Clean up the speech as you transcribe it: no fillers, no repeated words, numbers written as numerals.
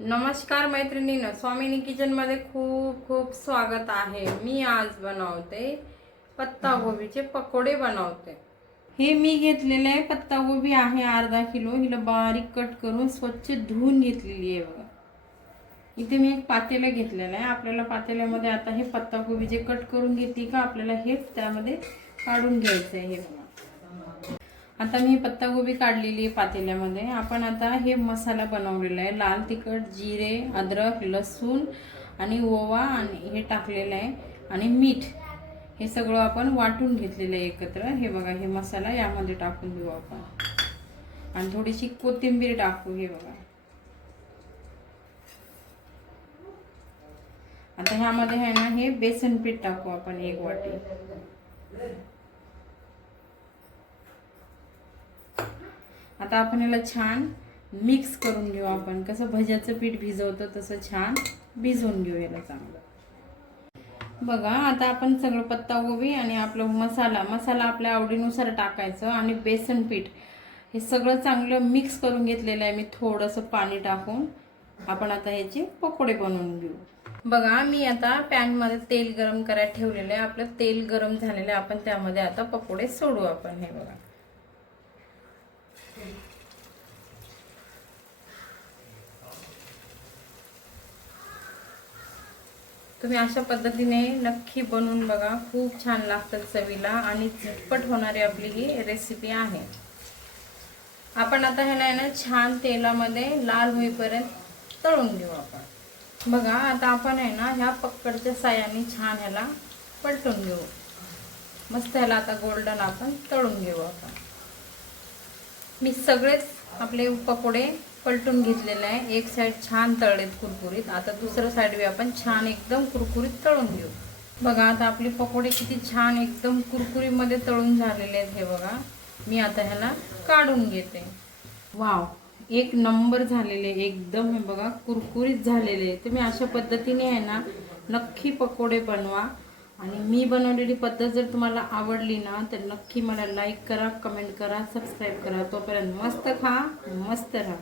नमस्कार मैत्रिणींनो, स्वामिनी किचन मध्ये खूप खूप स्वागत आहे। मी आज बनवते पत्ता गोबीचे पकोडे बनवते। हे मी घेतलेले आहे पत्ता गोबी आहे अर्धा किलो। हिला बारीक कट करून स्वच्छ धुवून घेतलेली आहे बघा। इथे मी एक पातेलं घेतलेलं आहे। आपल्याला पातेल्यामध्ये आता हे पत्ता गोबी जे कट करून घेतली का आपल्याला हे त्यामध्ये काढून घ्यायचं आहे। हे बघा आता मी पत्ता गोबी काढलेली आहे पातेल्यामध्ये। आपण आता हे मसाला बनवलेला आहे, लाल तिखट, जिरे, अद्रक, लसूण आणि ओवा आणि हे टाकलेलं आहे आणि मीठ, हे सगळं आपण वाटून घेतलेलं आहे एकत्र। हे बघा हे मसाला यामध्ये टाकून देऊ आपण आणि थोडीशी कोथिंबीर टाकू। हे बघा आता ह्यामध्ये आहे ना हे बेसन पीठ टाकू आपण 1 वाटी। आता आपण याला छान मिक्स करून घेऊ। आपण कसं भज्याचं पीठ भिजवतो तसं छान भिजवून घेऊ याला चांगलं। बघा आता आपण सगळं पत्ता गोबी आणि आपलं मसाला आपल्या आवडीनुसार टाकायचं आणि बेसन पीठ हे सगळं चांगलं मिक्स करून घेतलेलं आहे मी थोडंसं पाणी टाकून। आपण आता ह्याचे पकोडे बनवून घेऊ। बघा मी आता पॅन मध्ये तेल गरम करायला ठेवलेलं आहे। आपलं तेल गरम झालेलं आहे, आपण त्यामध्ये आता पकोडे सोडू आपण। हे बघा तुम्ही अशा पद्धतीने नक्की बनवून बघा, खूप छान लागतं चवीला आणि झटपट होणारी आपली ही रेसिपी आहे। आपण आता ह्याला ना छान तेलामध्ये लाल होईपर्यंत तळून घेऊ आपण। बघा आता आपण आहे ना ह्या पक्कडच्या साह्याने छान ह्याला पलटून घेऊ। मस्त ह्याला आता गोल्डन आपण तळून घेऊ आपण। मी सगळेच आपले पकोडे पलटून घेतलेले आहे। एक साइड छान तळलेत कुरकुरीत। आता दुसरं साइड भी आपण छान एकदम कुरकुरीत तळून घेऊ। बघा आता आपले पकोडे किती छान एकदम कुरकुरीत मध्ये तळून झालेले आहेत। हे बघा मी आता ह्याला काढून घेते। वाव एक नंबर झालेले एकदम। हे बघा कुरकुरीत झालेले। तुम्ही अशा पद्धतीने आहे ना नक्की पकोडे बनवा आणि मी बनवलेली पद्धत जर तुम्हाला आवडली ना तर नक्की मला लाईक करा, कमेंट करा, सबस्क्राइब करा। तोपर्यंत मस्त खा, मस्त राहा।